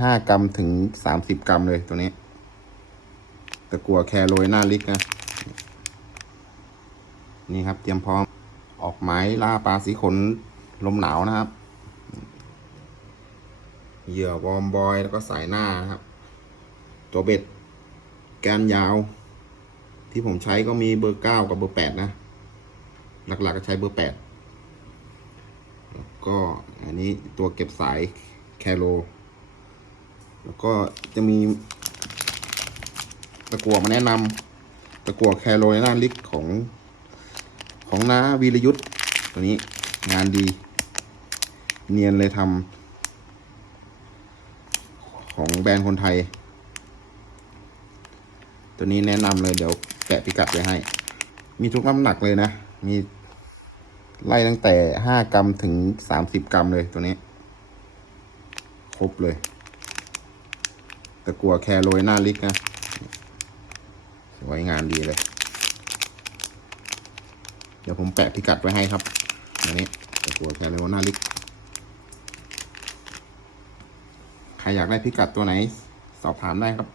ห้ากรัมถึงสามสิบกรัมเลยตัวนี้ ตะกัวแคโรยหน้าลิกนะ นี่ครับเตรียมพร้อมออกหมายล่าปลาสีขนลมหนาวนะครับ เหยื่อวอมบอยแล้วก็สายหน้านะครับ ตัวเบ็ด แกนยาว ที่ผมใช้ก็มีเบอร์เก้ากับเบอร์แปดนะ หลักๆก็ใช้เบอร์แปดแล้วก็อันนี้ตัวเก็บสายแคโร แล้วก็จะมีตะกั่วมาแนะนำตะกั่วแคโรไลนาลิกของของน้าวีรยุทธ์ตัวนี้งานดี เนียนเลยทำของแบรนด์คนไทย ตัวนี้แนะนำเลยเดี๋ยวแกะพิกัดไว้ให้ มีทุกน้ำหนักเลยนะ มีไล่ตั้งแต่ห้ากรัมถึงสามสิบกรัมเลยตัวนี้ ครบเลย ตะกัวแคโรยหน้าลิกนะ สวยงานดีเลย เดี๋ยวผมแปะพิกัดไว้ให้ครับอันนี้ตะกัวแคโรยหน้าลิก ใครอยากได้พิกัดตัวไหน สอบถามได้ครับ